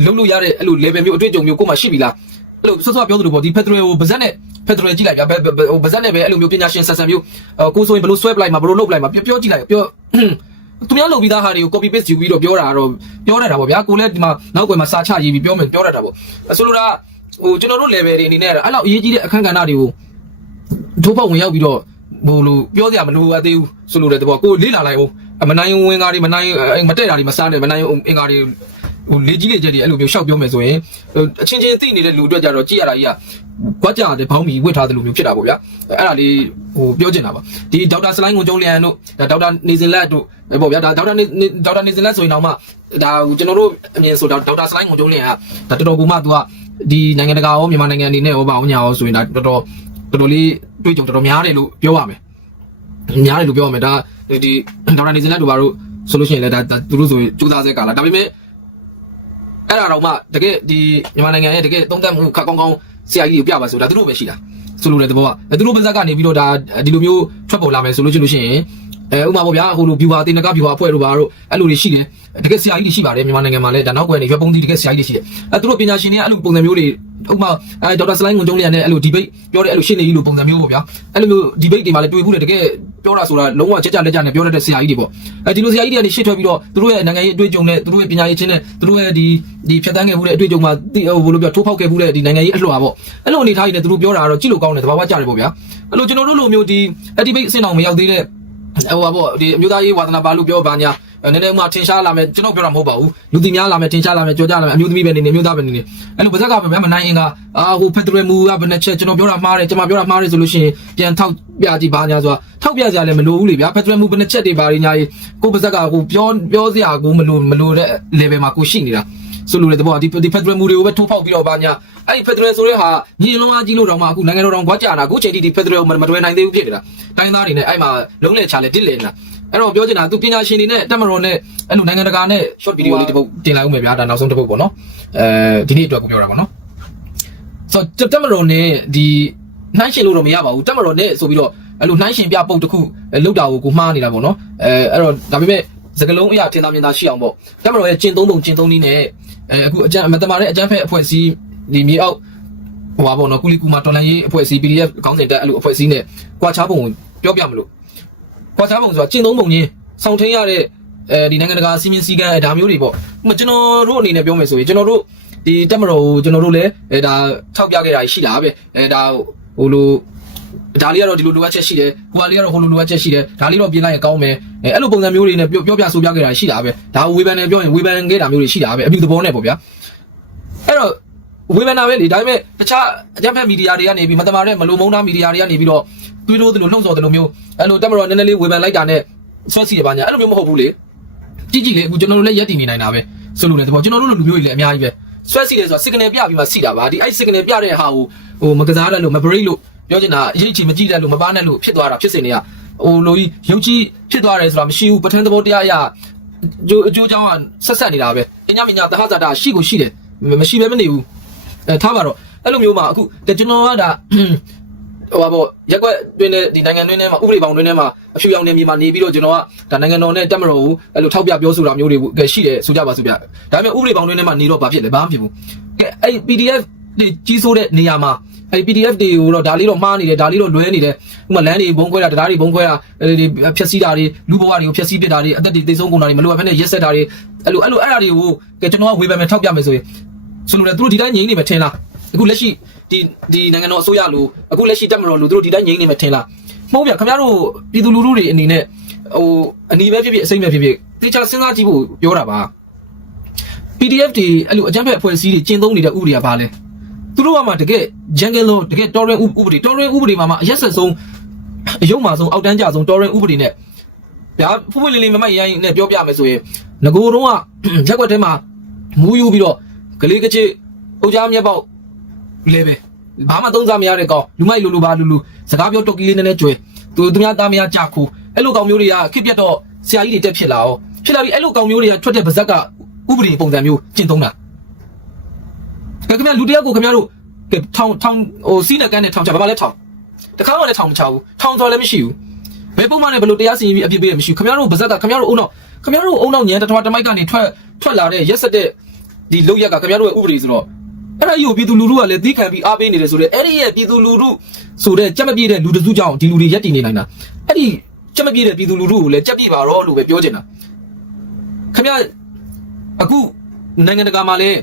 လုပ်လို့ရတဲ့အဲ့လို level မျိုးအတွေ့အကြုံမျိုးကိုမှရှိပြီလားအဲ့လိုဆော့ဆော့ပြောသလိုပေါ့ဒီ federal ကိုဗဇက်နဲ့ federal ကြည့်လိုက်ဗျာဟိုဗဇက်နဲ့ပဲအဲ့လိုမျိုးပညာရှင်ဆက်ဆံမျိုးကိုဆိုရင်ဘယ်လိုဆွဲပလိုက်မှာဘယ်လိုလုပ်ပလိုက်မှာပြောပြောကြည့်လိုက်ပြောသူများလုပ်ပြီးသားဟာတွေကို copy paste ယူပြီးတော့ပြောတာတော့ပြောတတ်တာပေါ့ဗျာကိုလည်းဒီမှာနောက်ကွယ်မှာစာချရေးပြီးပြောမယ်ပြောတတ်တာပေါ့အဆိုလိုတာဟိုကျွန်တော်တို့ level တွေအနေနဲ့အဲ့လောက်အရေးကြီးတဲ့အခန်းကဏ္ဍတွေကိုထိုးပေါက်ဝင်ရောက်ပြီးတော့ဟိုလိုပြောစရာမလိုအပ်သေးဘူးဆိုလိုတဲ့တဘောကိုလေးလာလိုက်အောင်မနိုင်ဝင်ကားတွေမနိုင်မတက်တာတွေမစားတယ်မနိုင်အင်္ဂါတွေ ဟိုလေးကြီးလေးကျက်တွေအဲ့လိုမျိုးရှောက်ပြောမယ်ဆိုရင်အချင်းချင်းသိနေတဲ့လူအတွက်ကြတော့ကြည့်ရတာကြီးကကွက်ကြတဲ့ဘောင်းမီဝတ်ထားတဲ့လူမျိုးဖြစ်တာပေါ့ဗျာအဲ့ဒါလေးဟိုပြောချင်တာပါဒီဒေါက်တာစလိုင်းကိုကျုံလျန်တို့ဒေါက်တာနေစင်လက်တို့ပေါ့ဗျာဒါဒေါက်တာနေဒေါက်တာနေစင်လက်ဆိုရင်တော့မှဒါကျွန်တော်တို့အမြင်ဆိုဒေါက်တာစလိုင်းကိုကျုံလျန်ကဒါတော်တော်ကူမှသူကဒီနိုင်ငံတကာရောမြန်မာနိုင်ငံအနေနဲ့ရောပါအောင်ညာရောဆိုရင်ဒါတော်တော်တော်တော်လေးတွေ့ကြုံတော်တော်များတယ်လို့ပြောရမယ်များတယ်လို့ပြောရမယ်ဒါဒီဒေါက်တာနေစင်လက်တို့ဘာလို့ဆိုလို့ရှိရင်လည်းဒါသူတို့ဆိုရင်စူးစမ်းဆဲကာလာဒါပေမဲ့ အဲ့ဒါတော့မှတကယ်ဒီမြန်မာနိုင်ငံရဲ့တကယ်သုံးသပ်မှုခက်ကောင်းကောင်းဆရာကြီးကိုပြပါဆိုတာသူတို့ပဲရှိတာဆိုလိုတဲ့သဘောကအဲသူတို့ပါဇက်ကနေပြီးတော့ဒါဒီလိုမျိုးထွက်ပေါ်လာမယ်ဆိုလို့ရှိလို့ရှိရင်အဲဥပမာပေါ့ဗျာဟိုလို viewer တင်နက viewer အဖွဲ့တို့ဘာတို့အဲ့လိုတွေရှိတယ်တကယ်ဆရာကြီးတွေရှိပါတယ်မြန်မာနိုင်ငံမှာလည်းဒါနောက်ကွယ်နေရွက်ပုံးကြီးတကယ်ဆရာကြီးတွေရှိတယ်အဲသူတို့ပညာရှင်တွေကအဲ့လိုပုံစံမျိုးတွေဥပမာအဲဒေါက်တာစလိုင်းကိုကျုံးလျက်နဲ့အဲ့လို debate ပြောတဲ့အဲ့လိုရှင်းနေကြီးလိုပုံစံမျိုးပေါ့ဗျာအဲ့လိုမျိုး debate တွေမှာလည်းတွေ့ဘူးလေတကယ် ပြောတာဆိုတာလုံးဝချက်ကြလက်ကြနဲ့ပြောတတ်တဲ့ဆရာကြီးတွေပေါ့အဲဒီလိုဆရာကြီးတွေကနေရှေ့ထွက်ပြီးတော့သူတို့ရဲ့နိုင်ငံရေးအတွေ့အကြုံနဲ့သူတို့ရဲ့ပညာရေးချင်းနဲ့သူတို့ရဲ့ဒီဒီဖြတ်တန်းခဲ့မှုတဲ့အတွေ့အကြုံမှာတိဟိုဘယ်လိုပြောထိုးဖောက်ခဲ့မှုတဲ့ဒီနိုင်ငံရေးအလှော်ပေါ့အဲ့လိုအနေထားကြီးနဲ့သူတို့ပြောတာကတော့ကြည့်လို့ကောင်းတယ်သဘာဝကျတယ်ပေါ့ဗျာအဲ့လိုကျွန်တော်တို့လိုမျိုးဒီ debate အဆင့်အောင်မရောက်သေးတဲ့ဟိုပါပေါ့ဒီအမျိုးသားရေးဝါသနာပါလို့ပြောပါညာ နည်းနည်းမှထင်ရှားလာမယ်ကျွန်တော်ပြောတာမဟုတ်ပါဘူးလူတီများလာမယ်ထင်ရှားလာမယ်ကြော်ကြလာမယ်အမျိုးသမီးပဲနေနေအမျိုးသားပဲနေနေအဲ့လိုပါဇက်ကပဲမနိုင်ရင်ကအာဟိုဖက်ဒရယ်မူကဘယ်နဲ့ချက်ကျွန်တော်ပြောတာမှားတယ်ကျွန်မပြောတာမှားတယ်ဆိုလို့ရှိရင်ပြန်ထောက်ပြကြည့်ပါညာဆိုတာထောက်ပြကြရလဲမလိုဘူးလေဗျာဖက်ဒရယ်မူဘယ်နဲ့ချက်တွေပါရညာကြီးကိုပါဇက်ကကိုပြောပြောစရာကိုမလိုမလိုတဲ့ level မှာကိုရှိနေတာဆိုလိုတဲ့တဘောဒီဒီဖက်ဒရယ်မူတွေကိုပဲထိုးဖောက်ပြီးတော့ပါညာအဲ့ဒီဖက်ဒရယ်ဆိုတဲ့ဟာညီလုံးအားကြီးလို့တော့မှအခုနိုင်ငံတော်တော်ကွာကြတာအခုချိန်ထိဒီဖက်ဒရယ်ကိုမတွယ်နိုင်သေးဘူးဖြစ်နေတာတိုင်းသားတွေနဲ့အဲ့မှာလုံးလဲချလဲတစ်လဲနေတာ အဲ့တော့ပြောချင်တာသူပညာရှင်တွေနဲ့တက်မတော်နဲ့အဲ့လိုနိုင်ငံတကာနဲ့ short video လေးတစ်ပုတ်တင်လိုက်ဦးမယ်ဗျာဒါနောက်ဆုံးတစ်ပုတ်ပေါ့နော်အဲဒီနေ့အတွက်ကိုပြောတာပေါ့နော်ဆိုတော့တက်မတော်နဲ့ဒီနှိုင်းရှင်လို့တော့မရပါဘူးတက်မတော်နဲ့ဆိုပြီးတော့အဲ့လိုနှိုင်းရှင်ပြပုတ်တစ်ခုလောက်တာကိုကိုမှားနေတာပေါ့နော်အဲအဲ့တော့ဒါပေမဲ့စကလုံးအရာထင်သာမြင်သာရှိအောင်ပေါ့တက်မတော်ရဲ့ကျင့်သုံးပုံကျင့်သုံးနည်းနဲ့အဲအခုအကြံမတမာတဲ့အကြံဖက်အဖွဲ့အစည်းဒီမြေအောက်ဟိုပါပေါ့နော်ကုလီကူမာတော်လန်ရေးအဖွဲ့အစည်း PDF ခေါင်းစဉ်တက်အဲ့လိုအဖွဲ့အစည်းနဲ့ကြွားချပုံကိုပြောပြမလို့ ကွာခြားပုံဆိုတာကျင့်သုံးပုံချင်းစောင့်ထင်းရတဲ့အဲဒီနိုင်ငံတကာစီမင်းစည်းကမ်းဒါမျိုးတွေပေါ့ဥပမာကျွန်တော်တို့အနေနဲ့ပြောမယ်ဆိုရင်ကျွန်တော်တို့ဒီတက်မတော်ကိုကျွန်တော်တို့လည်းအဲဒါထောက်ပြခဲ့တာရှိတာပဲအဲဒါဟိုလိုဒါလေးကတော့ဒီလိုလိုအပ်ချက်ရှိတယ်ဟိုဟာလေးကတော့ဟိုလိုလိုအပ်ချက်ရှိတယ်ဒါလေးတော့ပြင်လိုက်ရင်ကောင်းမယ်အဲအဲ့လိုပုံစံမျိုးတွေနဲ့ပြောပြောပြဆိုပြခဲ့တာရှိတာပဲဒါဝေဖန်နေပြောရင်ဝေဖန်ခဲ့တာမျိုးတွေရှိတာပဲအပြုသဘောနဲ့ပေါ့ဗျာအဲ့တော့ဝေဖန်တာပဲလေဒါပေမဲ့တခြားအကြမ်းဖက်မီဒီယာတွေကနေပြီးမတမာတဲ့မလုံမုန်းသားမီဒီယာတွေကနေပြီးတော့ တွေးလို့သလိုလှုံ့ဆော်သလိုမျိုးအဲ့လိုတက်မတော်နည်းနည်းလေးဝေဖန်လိုက်တာနဲ့ဆွတ်စီရပါညာအဲ့လိုမျိုးမဟုတ်ဘူးလေကြည့်ကြည့်လေအခုကျွန်တော်တို့လည်းရက်တည်နေနိုင်တာပဲဆိုလို့လေတော့ကျွန်တော်တို့လိုလူမျိုးတွေလည်းအများကြီးပဲဆွတ်စီတယ်ဆိုတာ signal ပြပြီးမှစီတာပါဒီအဲ့ signal ပြတဲ့ဟာကိုဟိုမကစားတတ်လို့မ break လို့ပြောချင်တာအရေးချီမကြည့်တတ်လို့မပားနဲ့လို့ဖြစ်သွားတာဖြစ်စင်နေရဟိုလိုကြီးရုပ်ကြီးဖြစ်သွားတယ်ဆိုတာမရှိဘူးပထမသဘောတရားအရအကျိုးအကျိုးကြောင့်ဆက်ဆက်နေတာပဲအညမညာတဟဇာတာရှိကိုရှိတယ်မရှိဘဲမနေဘူးအဲထားပါတော့အဲ့လိုမျိုးမှာအခုကျွန်တော်ကဒါ ဟိုပါပေါ့ရက်ကွက်တွင်းနဲ့ဒီနိုင်ငံတွင်းထဲမှာဥပဒေပေါင်းတွင်းထဲမှာအဖြူရောင်နေမြေမှာနေပြီးတော့ကျွန်တော်ကဒါနိုင်ငံတော်နဲ့တက်မတော်ဘူးအဲ့လိုထောက်ပြပြောဆိုတာမျိုးတွေရှိတယ်ဆိုကြပါစို့ဗျဒါပေမဲ့ဥပဒေပေါင်းတွင်းထဲမှာနေတော့ဘာဖြစ်လဲဘာမှမဖြစ်ဘူးကဲအဲ့ PDF တွေကြီးစိုးတဲ့နေရာမှာအဲ့ PDF တွေကိုတော့ဒါလေးတော့မှားနေတယ်ဒါလေးတော့လွဲနေတယ်ဥပမာလမ်းတွေဘုံခွဲတာတရားတွေဘုံခွဲတာအဲ့ဒီဖြက်စီးတာတွေလူဘဝတွေကိုဖြက်စီးပစ်တာတွေအသက်တွေသိဆုံးကုန်တာတွေမလိုအပ်ဘဲနဲ့ရက်ဆက်တာတွေအဲ့လိုအဲ့လိုအဲ့ဒါတွေကိုကဲကျွန်တော်ကဝေဖန်မယ်ထောက်ပြမယ်ဆိုရင်ဆိုလိုတယ်သူတို့ဒီတိုင်းငြိမ်းနေမယ်ထင်လား အခုလက်ရှိဒီဒီနိုင်ငံတော်အစိုးရလို့အခုလက်ရှိတက်မတော်လို့သူတို့ဒီတိုင်းငြိမ်းနေမယ်ထင်လားမဟုတ်ဗျခင်ဗျားတို့ပြည်သူလူထုတွေအနေနဲ့ဟိုအနီးပဲဖြစ်ဖြစ်အစိမ့်ပဲဖြစ်ဖြစ်တေချာစဉ်းစားကြည့်ဖို့ပြောတာပါ PDF တွေအဲ့လိုအကြမ်းဖက်အဖွဲ့အစည်းတွေကျင့်သုံးနေတဲ့ဥပဒေကဘာလဲသူတို့ကမှတကယ် jungle law တကယ် torrent ဥပဒေ torrent ဥပဒေမှာမှအရက်ဆက်ဆုံးအယုံမှာဆုံးအောက်တန်းကြဆုံး torrent ဥပဒေနဲ့ဗျာဖူးဖွေးလေးလေးမမတ်ရိုင်းနဲ့ပြောပြမယ်ဆိုရင်ငကိုတော့ကရက်ွက်ထဲမှာမူးယူပြီးတော့ကလေးကချစ်အုတ်ကြားမြက်ပေါက် လဲပဲဘာမှသုံးစားမရတဲ့ကောင်လူမိုက်လူလူပါလူလူစကားပြောတုတ်ကလေးနည်းနည်းကြွယ်သူသူများသားမယားကြာခိုးအဲ့လိုကောင်မျိုးတွေကခစ်ပြတ်တော့ဆရာကြီးတွေတက်ဖြစ်လာအောင်ဖြစ်လာပြီးအဲ့လိုကောင်မျိုးတွေကထွက်တဲ့ဗဇက်ကဥပဒေပုံစံမျိုးကျင့်သုံးတာကဲခင်ဗျာလူတယောက်ကိုခင်ဗျားတို့ကဲထောင်ထောင်ဟိုစီးနဲ့ကန်းနဲ့ထောင်ချဘာမှလည်းထောင်တခါမှလည်းထောင်မချဘူးထောင်ဆိုလည်းမရှိဘူးဘယ်ပုံမှန်နဲ့ဘယ်လိုတရားစီရင်ပြီးအပြစ်ပေးရမရှိဘူးခင်ဗျားတို့ဗဇက်ကခင်ဗျားတို့အုံနောက်ခင်ဗျားတို့အုံနောက်ညံတထွားတမိုက်ကနေထွက်ထွက်လာတဲ့ရက်ဆက်တဲ့ဒီလောက်ရက်ကခင်ဗျားတို့ရဲ့ဥပဒေဆိုတော့ အဲ့ဒါကြီးကိုပြည်သူလူထုကလည်းသီးခံပြီးအားပေးနေတယ်ဆိုတော့အဲ့ဒီရဲ့ပြည်သူလူထုဆိုတဲ့ကြက်မပြေတဲ့လူတစုကြောင့်ဒီလူတွေရက်တည်နေနိုင်တာအဲ့ဒီကြက်မပြေတဲ့ပြည်သူလူထုကိုလည်းကြက်ပြေပါတော့လို့ပဲပြောချင်တာခင်ဗျအခုနိုင်ငံတကာမှာလည်း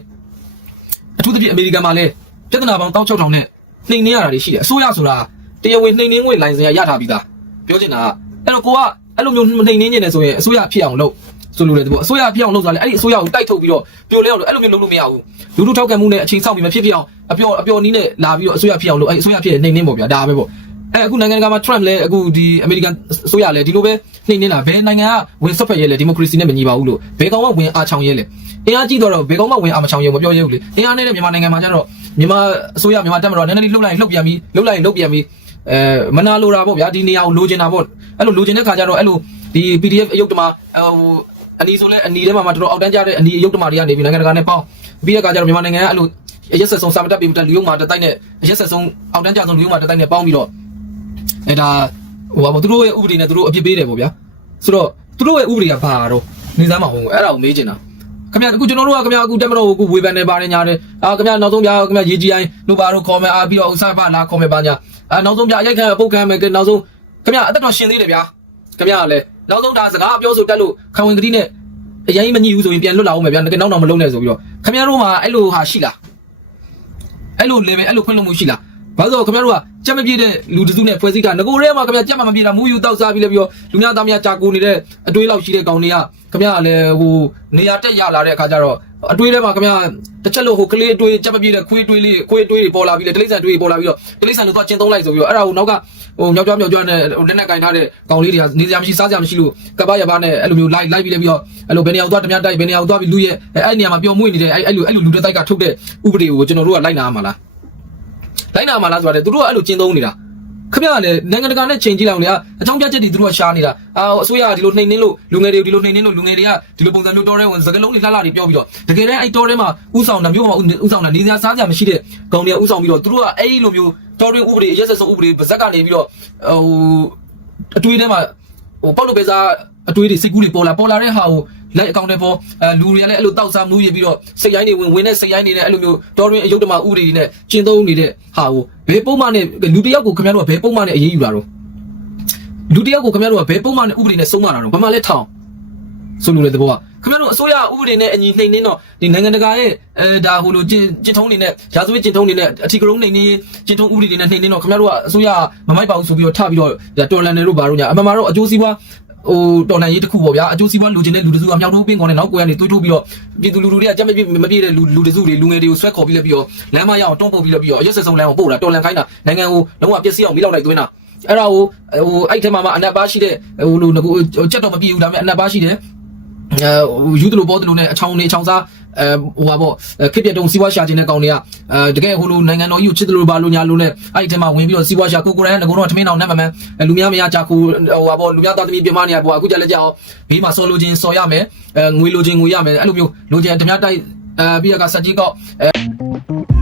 အထူးသဖြင့်အမေရိကန်မှာလည်းပြဿနာပေါင်း16000နဲ့နှိမ်နှင်းရတာတွေရှိတယ်အစိုးရဆိုတာတရားဝင်နှိမ်နှင်းငွေလိုင်စင်ရရထားပြီးသားပြောချင်တာကအဲ့တော့ကိုကအဲ့လိုမျိုးနှိမ်နှင်းနေတယ်ဆိုရင်အစိုးရဖြစ်အောင်လုပ် ဆိုလိုတယ်ဒီပေါ့အစိုးရဖြစ်အောင်လုပ်စားလဲအဲ့ဒီအစိုးရကိုတိုက်ထုတ်ပြီးတော့ပြိုလဲအောင်လို့အဲ့လိုမျိုးလုပ်လို့မရဘူးလူထုထောက်ခံမှုနဲ့အချိန်ဆောက်ပြီးမဖြစ်ဖြစ်အောင်အပျော်အပျော်နီးနဲ့လာပြီးတော့အစိုးရဖြစ်အောင်လုပ်အဲ့အစိုးရဖြစ်နှိမ်နှင်းပေါ့ဗျာဒါပဲပေါ့အဲအခုနိုင်ငံတကာမှာ Trump လည်းအခုဒီ American အစိုးရလည်းဒီလိုပဲနှိမ့်နေတာဘယ်နိုင်ငံကဝင်ဆွတ်ဖက်ရဲလဲဒီမိုကရေစီနဲ့မညီပါဘူးလို့ဘယ်ကောင်မှဝင်အားချောင်ရဲလဲအင်အားကြီးတော့ဘယ်ကောင်မှဝင်အားမချောင်ရဲမပြောရဲဘူးလေအင်အားနဲ့မြန်မာနိုင်ငံမှာကျတော့မြန်မာအစိုးရမြန်မာတပ်မတော်နည်းနည်းလေးလှုပ်လိုက်လှုပ်ပြန်ပြီးလှုပ်လိုက်လှုပ်ပြန်ပြီးအဲမနာလိုတာပေါ့ဗျာဒီနေရာကိုလိုချင်တာပေါ့အဲ့လိုလိုချင်တဲ့ခါကျတော့အဲ့လိုဒီ PDF အယုတ်တမဟို အနီဆိုလဲအနီထဲမှာမှတော်တော်အောက်တန်းကြတဲ့အနီအယုတ်တမတွေကနေပြီးနိုင်ငံတကာနဲ့ပေါင်းပြီးတဲ့ခါကျတော့မြန်မာနိုင်ငံကအဲ့လိုရက်ဆက်ဆုံးစာမတက်ပြီးတက်လူယုံမှာတက်တိုက်နဲ့ရက်ဆက်ဆုံးအောက်တန်းကြဆုံးလူယုံမှာတက်တိုက်နဲ့ပေါင်းပြီးတော့အဲဒါဟိုပါဘောသူတို့ရဲ့ဥပဒေနဲ့သူတို့အပြစ်ပေးတယ်ပေါ့ဗျာဆိုတော့သူတို့ရဲ့ဥပဒေကဘာတော့နေသားမဟုတ်ဘူးအဲ့ဒါကိုမေးချင်တာခင်ဗျာအခုကျွန်တော်တို့ကခင်ဗျာအခုတက်မတော်ကိုဝေဖန်နေပါတယ်ညာတယ်အာခင်ဗျာနောက်ဆုံးဗျာခင်ဗျာရေးကြီးအိုင်းလို့ပါတော့ခေါ်မယ်အာပြီးတော့ဥစားဖလာခေါ်မယ်ပါညာအာနောက်ဆုံးဗျာအရိုက်ခံပုတ်ခံမယ်ကဲနောက်ဆုံးခင်ဗျာအသက်တော်ရှင်သေးတယ်ဗျာခင်ဗျာလည်း နောက်ဆုံးဒါစကားပြောဆိုတက်လို့ခံဝင်ကတိနဲ့အရင်မညှိဘူးဆိုရင်ပြန်လွတ်လာအောင်မယ်ဗျာငါနောက်တော့မလုံးနဲ့ဆိုပြီးတော့ခင်ဗျားတို့မှာအဲ့လိုဟာရှိလားအဲ့လို level အဲ့လိုခွင့်လွှတ်မှုရှိလားဘာလို့လဲခင်ဗျားတို့ကကြက်မပြည့်တဲ့လူတစုနဲ့ဖွဲ့စည်းတာငကိုရဲမှာခင်ဗျာကြက်မမပြည့်တာမူယူတောက်စားပြီးလဲပြီးတော့လူများသားများကြာကိုနေတဲ့အတွေးလောက်ရှိတဲ့ကောင်တွေကခင်ဗျားကလည်းဟိုနေရာတက်ရလာတဲ့အခါကျတော့ အတွေးထဲမှာခင်ဗျားတစ်ချက်လို့ဟိုကလေးအတွေးကြက်မပြည့်တဲ့ခွေးတွေးလေးခွေးတွေးတွေပေါ်လာပြီးလဲတိရစ္ဆာန်တွေးပေါ်လာပြီးတော့တိရစ္ဆာန်တို့ကကျင်းသုံးလိုက်ဆိုပြီးတော့အဲ့ဒါကိုနောက်ကဟိုမြောက်ကြွမြောက်ကြွနဲ့ဟိုလက်နဲ့ကင်ထားတဲ့ကောင်လေးတွေကနေစရာမရှိစားစရာမရှိလို့ကပ္ပရပါနဲ့အဲ့လိုမျိုးလိုက်လိုက်ပြီးလဲပြီးတော့အဲ့လိုဘယ်နေရာသွားတမတိုက်ဘယ်နေရာသွားပြီးလူရဲ့အဲ့နေရာမှာပျော်မွေ့နေတဲ့အဲ့အဲ့လိုအဲ့လိုလူတွေတိုက်ကထုတ်တဲ့ဥပဒေကိုကျွန်တော်တို့ကလိုက်နာရမှာလားလိုက်နာမှာလားဆိုတာလေသူတို့ကအဲ့လိုကျင်းသုံးနေတာ ခင်ဗျားကလည်းနိုင်ငံတကာနဲ့ချိန်ကြည့်လိုက်အောင်လေအကြောင်းပြချက်တွေသူတို့ကရှားနေတာအာအစိုးရကဒီလိုနှိမ်နှင်းလို့လူငယ်တွေဒီလိုနှိမ်နှင်းလို့လူငယ်တွေကဒီလိုပုံစံမျိုးတော်ရဲဝင်စကလုံးတွေလှလှတွေပြောပြီးတော့တကယ်တမ်းအဲ့တော်ထဲမှာဥဆောင်တာမျိုးမှာဥဆောင်တာနေစရာစားစရာမရှိတဲ့ကောင်တွေကဥဆောင်ပြီးတော့သူတို့ကအဲ့ဒီလိုမျိုးတော်ရင်ဥပဒေရက်ဆက်ဆုံးဥပဒေဗဇက်ကနေပြီးတော့ဟိုအတွေးထဲမှာဟိုပေါက်လို့ပဲစားအတွေးတွေစိတ်ကူးတွေပေါ်လာပေါ်လာတဲ့ဟာကို လိုက်အကောင့်တွေပေါ်အဲလူတွေကလည်းအဲ့လိုတောက်စားမှုရပြီးတော့စိတ်ရိုင်းတွေဝင်ဝင်တဲ့စိတ်ရိုင်းတွေနဲ့အဲ့လိုမျိုးတော်ရင်အယုတ်တမဥပဒေတွေနဲ့ကျင်းသုံးနေတဲ့ဟာကိုဘယ်ပုံမှန်နဲ့လူတစ်ယောက်ကိုခင်ဗျားတို့ကဘယ်ပုံမှန်နဲ့အရေးယူတာတော့လူတစ်ယောက်ကိုခင်ဗျားတို့ကဘယ်ပုံမှန်နဲ့ဥပဒေနဲ့ဆုံးမတာတော့ဘာမှလဲထောင်ဆိုလိုတဲ့သဘောကခင်ဗျားတို့အစိုးရဥပဒေနဲ့အညီနှိမ်နှင်းတော့ဒီနိုင်ငံတကာရဲ့အဲဒါဟိုလိုကျင့်ကျင့်ထုံးနေနဲ့ရာဇဝတ်ကျင့်ထုံးနေနဲ့အထီကရုံးနှိမ်နှင်းကျင့်ထုံးဥပဒေတွေနဲ့နှိမ်နှင်းတော့ခင်ဗျားတို့ကအစိုးရမမိုက်ပါဘူးဆိုပြီးတော့ထပြီးတော့တော်လန်တယ်လို့ဘာလို့ညာအမှန်မှာတော့အကျိုးစီးပွား ဟိုတော်လန်ရေးတစ်ခုပေါ့ဗျာအကျိုးစီးပွားလူချင်းတဲ့လူတစုကမြောက်ထိုးပင်းကောင်းနဲ့နောက်ကိုရနေတွေးထိုးပြီးတော့ပြည်သူလူထုတွေကကြက်မပြည့်မပြည့်တဲ့လူလူတစုတွေလူငယ်တွေကိုဆွဲခေါ်ပြီးလဲပြီးတော့လမ်းမရအောင်တွန်းပို့ပြီးလဲပြီးတော့အရက်ဆက်ဆုံးလမ်းကိုပို့တာတော်လန်ခိုင်းတာနိုင်ငံကိုလုံးဝပျက်စီးအောင်မိလောက်လိုက်သွင်းတာအဲ့ဒါကိုဟိုအဲ့ထဲမှာမှအနက်ပါရှိတဲ့ဟိုလူကြက်တော့မပြည့်ဘူးဒါပေမဲ့အနက်ပါရှိတယ်အဲယူတလို့ပေါ်တလို့နဲ့အချောင်းနေအချောင်းစား အဲဟိုပါပေါ့ခစ်ပြတုံစီးပွားရှာခြင်းတဲ့ကောင်တွေကအဲတကယ်ဟိုလိုနိုင်ငံတော်ကြီးကိုချစ်တယ်လို့ပါလို့ညာလို့နဲ့အဲ့ဒီထဲမှာဝင်ပြီးတော့စီးပွားရှာကိုကိုရန်ငကုံတော့ထမင်းအောင်နဲ့မမန်းလူများမရကြကူဟိုပါပေါ့လူများသားသမီးပြမနေရပေါ့အခုကြလက်ကြအောင်ဘေးမှာစော်လိုခြင်းစော်ရမယ်အဲငွေလိုခြင်းငွေရမယ်အဲ့လိုမျိုးလိုခြင်းဓမြတိုက်အဲပြီးတော့ကစက်ကြီးကောက်အဲ